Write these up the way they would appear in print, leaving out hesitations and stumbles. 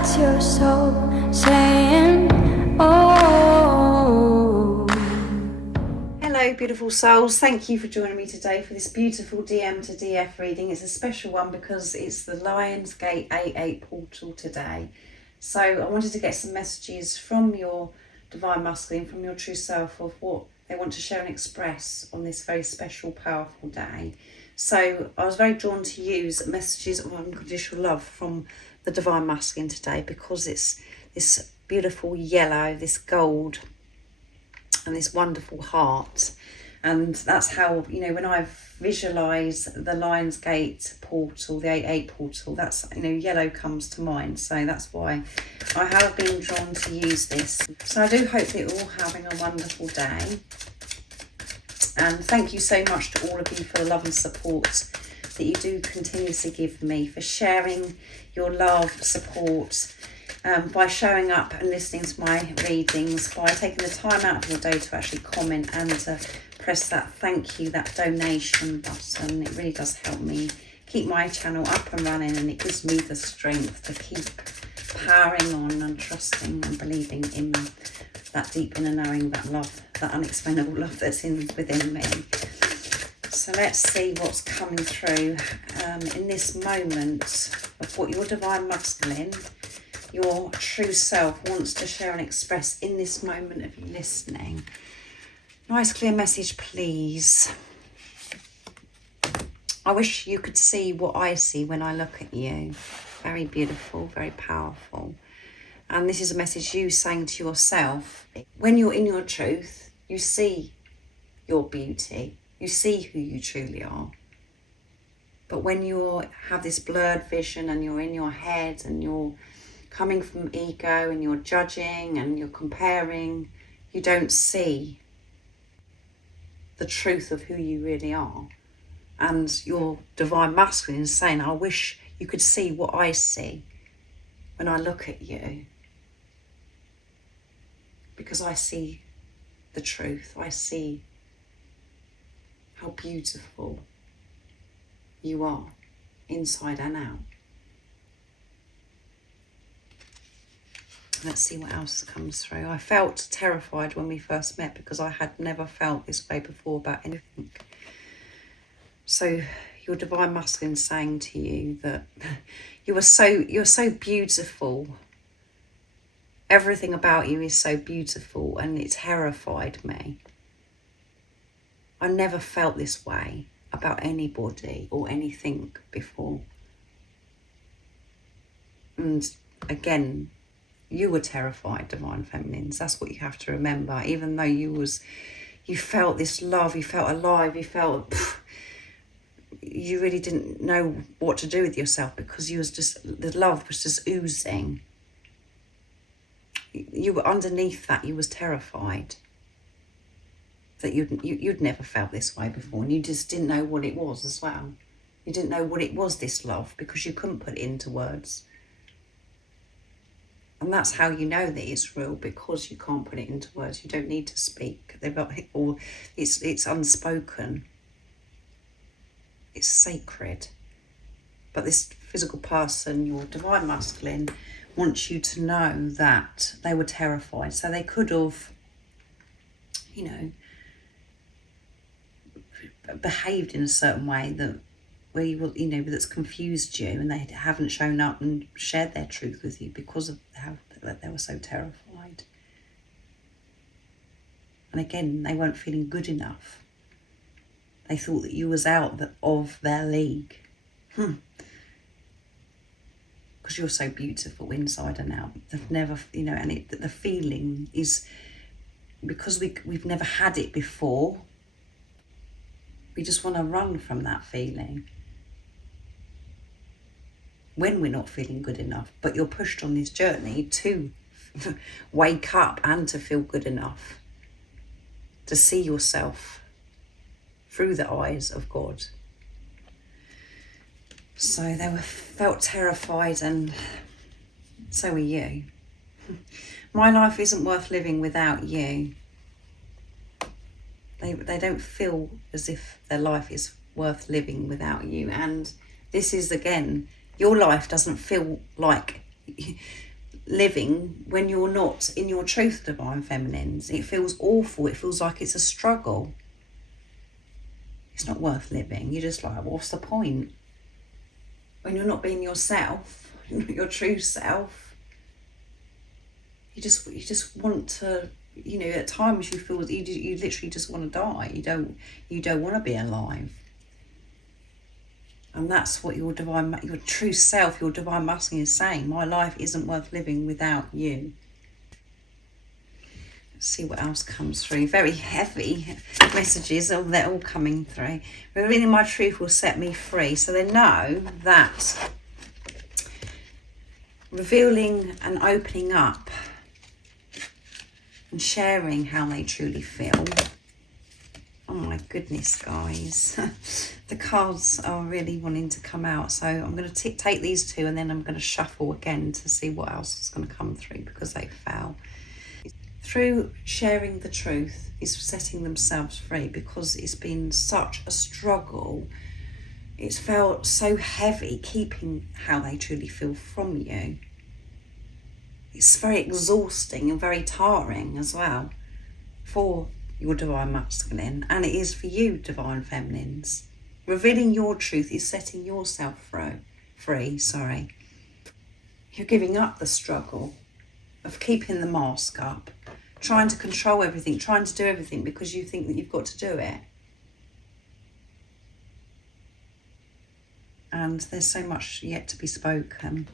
That's your soul saying, oh. Hello beautiful souls, thank you for joining me today for this beautiful DM to DF reading. It's a special one because it's the Lionsgate 88 portal today. So I wanted to get some messages from your Divine Masculine, from your true self, of what they want to share and express on this very special, powerful day. So I was very drawn to use messages of unconditional love from the Divine Masculine today because it's this beautiful yellow, this gold, and this wonderful heart. And that's how, you know, when I visualise the Lionsgate portal, the 88 portal, that's, you know, yellow comes to mind. So that's why I have been drawn to use this. So I do hope that you're all having a wonderful day. And thank you so much to all of you for the love and support that you do continuously give me, for sharing your love, support, by showing up and listening to my readings, by taking the time out of your day to actually comment and to press that thank you, that donation button. It really does help me keep my channel up and running, and it gives me the strength to keep powering on and trusting and believing in that deep inner knowing, that love, that unexplainable love that's within me. So let's see what's coming through in this moment of what your Divine Masculine, your true self, wants to share and express in this moment of you listening. Nice clear message, please. I wish you could see what I see when I look at you. Very beautiful, very powerful. And this is a message you saying to yourself. When you're in your truth, you see your beauty. You see who you truly are. But when you have this blurred vision and you're in your head and you're coming from ego and you're judging and you're comparing, you don't see the truth of who you really are. And your Divine Masculine is saying, I wish you could see what I see when I look at you. Because I see the truth. I see how beautiful you are, inside and out. Let's see what else comes through. I felt terrified when we first met because I had never felt this way before about anything. So your Divine Masculine saying to you that you're so beautiful. Everything about you is so beautiful, and it terrified me. I never felt this way about anybody or anything before. And again, you were terrified, Divine Feminines. That's what you have to remember. Even though you felt this love, you felt alive, you really didn't know what to do with yourself because the love was just oozing. You were underneath that, you was terrified that you'd never felt this way before, and you just didn't know what it was as well. You didn't know what it was, this love, because you couldn't put it into words. And that's how you know that it's real, because you can't put it into words. You don't need to speak. It's unspoken. It's sacred. But this physical person, your Divine Masculine, wants you to know that they were terrified. So they could have, you know, behaved in a certain way where you will, you know, that's confused you, and they haven't shown up and shared their truth with you because of how they were so terrified. And again, they weren't feeling good enough. They thought that you was out of their league. Because you're so beautiful inside and out. They've never, you know, and the feeling is because we've never had it before. We just want to run from that feeling when we're not feeling good enough. But you're pushed on this journey to wake up and to feel good enough, to see yourself through the eyes of God. So they felt terrified, and so are you. My life isn't worth living without you. They don't feel as if their life is worth living without you. And this is, again, your life doesn't feel like living when you're not in your truth, divine feminines. It feels awful. It feels like it's a struggle. It's not worth living. You're just like, what's the point? When you're not being yourself, your true self, you just want to, at times you feel you literally just want to die. You don't want to be alive. And that's what your true self, your divine masculine is saying. My life isn't worth living without you. Let's see what else comes through. Very heavy messages. They're all coming through. Revealing my truth will set me free. So they know that revealing and opening up and sharing how they truly feel. Oh my goodness, guys. The cards are really wanting to come out. So I'm going to take these two and then I'm going to shuffle again to see what else is going to come through because they fell. Through sharing the truth is setting themselves free because it's been such a struggle. It's felt so heavy keeping how they truly feel from you. It's very exhausting and very tiring as well for your divine masculine, and it is for you, divine feminines. Revealing your truth is setting yourself free. You're giving up the struggle of keeping the mask up, trying to control everything, trying to do everything because you think that you've got to do it. And there's so much yet to be spoken.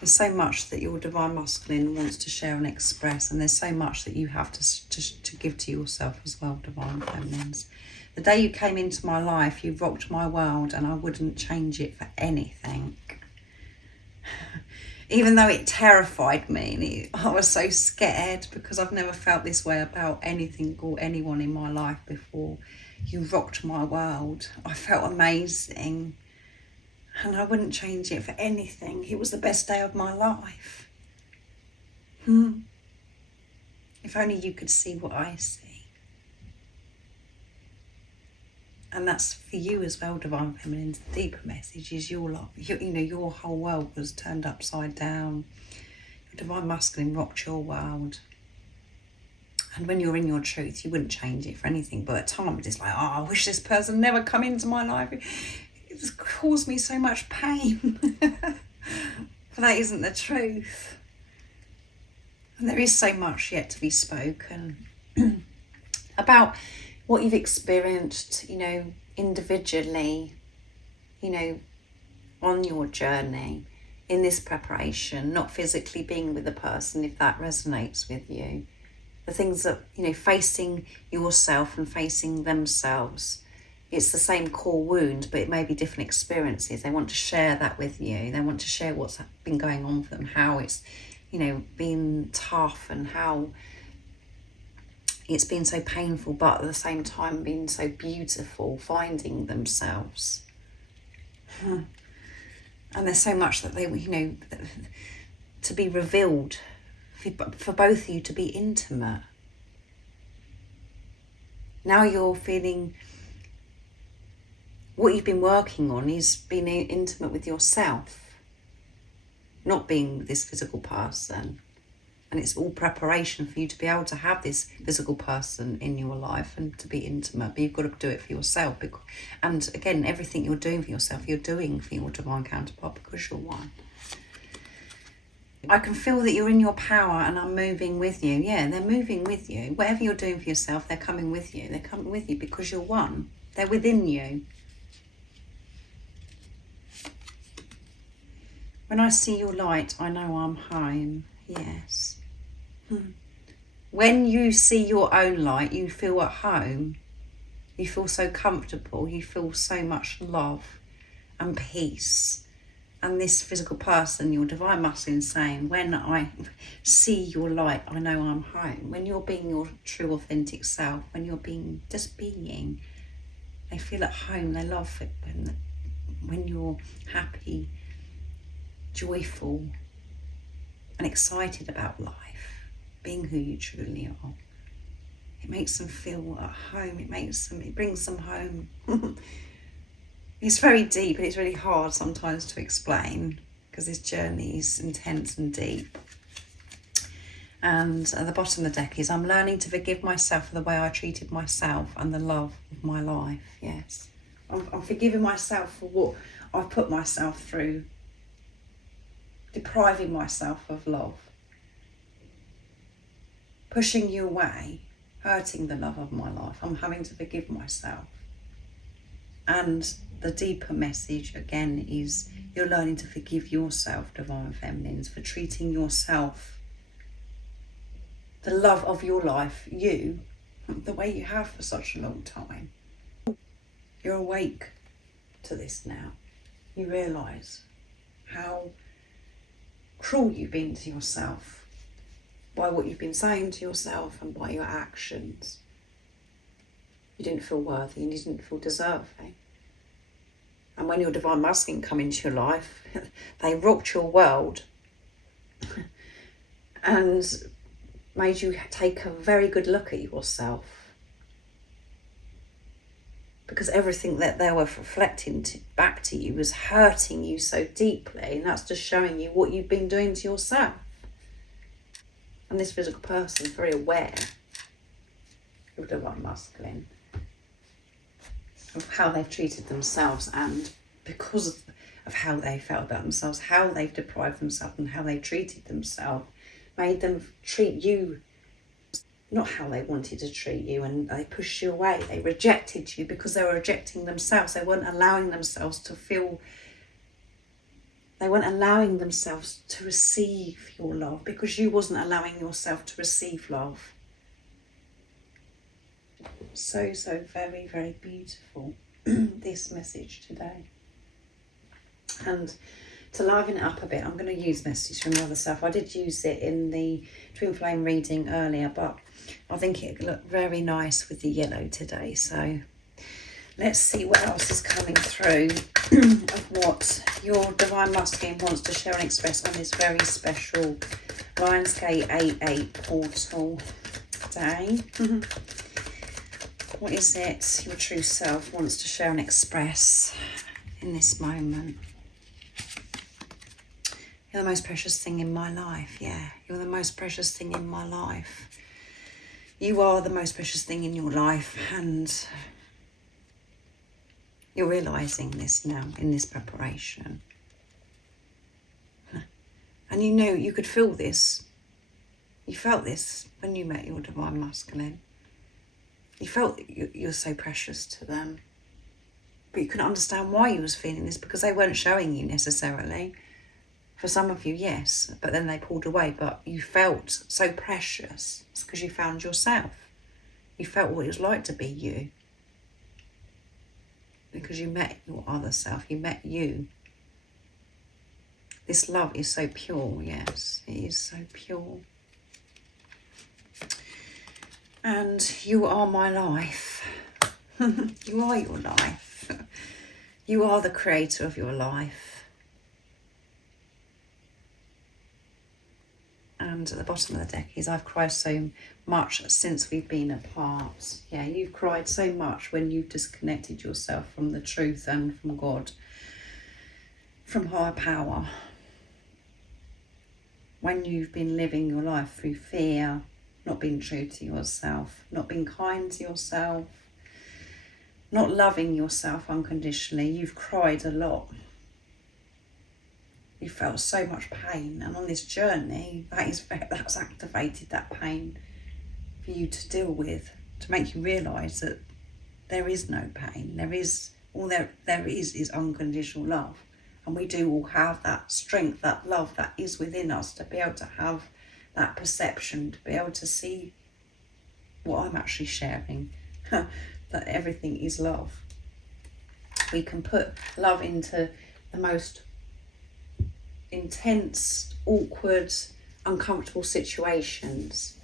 There's so much that your divine masculine wants to share and express, and there's so much that you have to give to yourself as well, divine feminines. The day you came into my life, you rocked my world, and I wouldn't change it for anything. Even though it terrified me, and I was so scared because I've never felt this way about anything or anyone in my life before. You rocked my world. I felt amazing. And I wouldn't change it for anything. It was the best day of my life. If only you could see what I see. And that's for you as well, divine feminine. The deeper message is your life. Your whole world was turned upside down. Your divine masculine rocked your world. And when you're in your truth, you wouldn't change it for anything. But at times it's like, I wish this person never come into my life. It's caused me so much pain. But that isn't the truth. And there is so much yet to be spoken about what you've experienced, individually, on your journey in this preparation, not physically being with the person, if that resonates with you. The things that, facing yourself and facing themselves. It's the same core wound, but it may be different experiences. They want to share that with you. They want to share what's been going on for them, how it's, been tough and how it's been so painful, but at the same time been so beautiful, finding themselves. And there's so much that they, to be revealed, for both of you to be intimate. Now you're feeling... What you've been working on is being intimate with yourself, not being with this physical person. And it's all preparation for you to be able to have this physical person in your life and to be intimate. But you've got to do it for yourself. And again, everything you're doing for yourself, you're doing for your divine counterpart because you're one. I can feel that you're in your power and I'm moving with you. Yeah, they're moving with you. Whatever you're doing for yourself, they're coming with you. They're coming with you because you're one. They're within you. When I see your light, I know I'm home. Yes. When you see your own light, you feel at home. You feel so comfortable. You feel so much love and peace. And this physical person, your divine masculine, saying, when I see your light, I know I'm home. When you're being your true, authentic self, when you're just being, they feel at home. They love it when you're happy, joyful and excited about life, being who you truly are. It makes them feel at home. It brings them home. It's very deep and it's really hard sometimes to explain because this journey is intense and deep. And at the bottom of the deck is, I'm learning to forgive myself for the way I treated myself and the love of my life. Yes, I'm forgiving myself for what I've put myself through, depriving myself of love, pushing you away, hurting the love of my life. I'm having to forgive myself. And the deeper message again is, you're learning to forgive yourself, Divine Feminines, for treating yourself, the love of your life, you, the way you have for such a long time. You're awake to this now. You realise how cruel you've been to yourself by what you've been saying to yourself and by your actions. You didn't feel worthy and you didn't feel deserving. And when your Divine Masculine come into your life, they rocked your world and made you take a very good look at yourself, because everything that they were reflecting back to you was hurting you so deeply, and that's just showing you what you've been doing to yourself. And this physical person is very aware of Divine Masculine, of how they've treated themselves, and because of how they felt about themselves, how they've deprived themselves and how they treated themselves, made them treat you not how they wanted to treat you, and they pushed you away. They rejected you because they were rejecting themselves. They weren't allowing themselves to feel, they weren't allowing themselves to receive your love because you wasn't allowing yourself to receive love. So very, very beautiful, this message today. And to liven it up a bit, I'm going to use messages from the other self. I did use it in the Twin Flame reading earlier, but I think it looked very nice with the yellow today. So let's see what else is coming through of what your Divine Masculine wants to share and express on this very special Lionsgate 8/8 portal day. What is it your true self wants to share and express in this moment? You're the most precious thing in my life. Yeah, you're the most precious thing in my life. You are the most precious thing in your life, and you're realising this now in this preparation. And you know, you could feel this. You felt this when you met your Divine Masculine. You felt that you're so precious to them. But you couldn't understand why you was feeling this, because they weren't showing you necessarily. For some of you, yes, but then they pulled away. But you felt so precious. It's because you found yourself. You felt what it was like to be you. Because you met your other self. You met you. This love is so pure, yes. It is so pure. And you are my life. You are your life. You are the creator of your life. And at the bottom of the deck is, I've cried so much since we've been apart. Yeah, you've cried so much when you've disconnected yourself from the truth and from God, from higher power. When you've been living your life through fear, not being true to yourself, not being kind to yourself, not loving yourself unconditionally, you've cried a lot. You felt so much pain, and on this journey, that's activated that pain for you to deal with, to make you realise that there is no pain. All there is unconditional love, and we do all have that strength, that love that is within us, to be able to have that perception, to be able to see what I'm actually sharing, that everything is love. We can put love into the most intense, awkward, uncomfortable situations,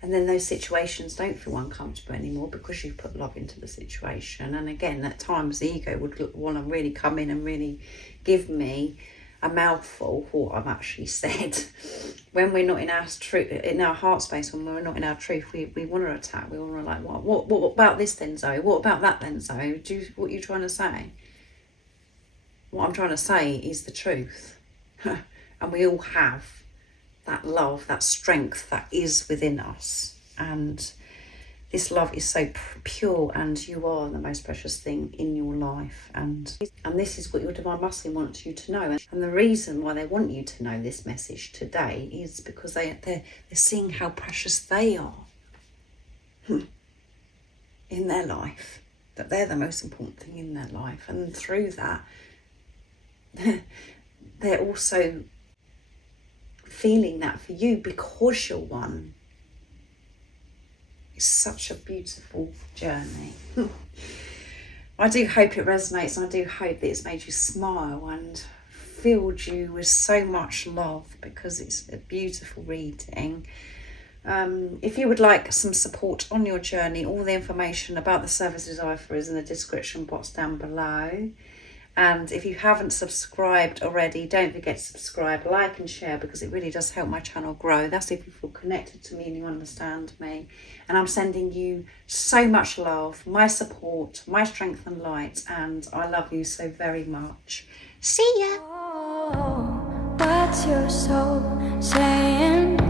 and then those situations don't feel uncomfortable anymore because you've put love into the situation. And again, at times the ego would want to really come in and really give me a mouthful of what I've actually said. When we're not in our truth, in our heart space, when we're not in our truth, we want to attack. We want to like, what about this then, Zoe? What about that then, Zoe? What are you trying to say? What I'm trying to say is the truth. And we all have that love, that strength that is within us. And this love is so pure, and you are the most precious thing in your life. And this is what your Divine Masculine wants you to know. And the reason why they want you to know this message today is because they're seeing how precious they are in their life, that they're the most important thing in their life. And through that, they're also feeling that for you because you're one. It's such a beautiful journey. I do hope it resonates, and I do hope that it's made you smile and filled you with so much love, because it's a beautiful reading. If you would like some support on your journey, all the information about the services I offer is in the description box down below. And if you haven't subscribed already, don't forget to subscribe, like and share, because it really does help my channel grow. That's if you feel connected to me and you understand me. And I'm sending you so much love, my support, my strength and light, and I love you so very much. See ya! Oh, what's your soul saying?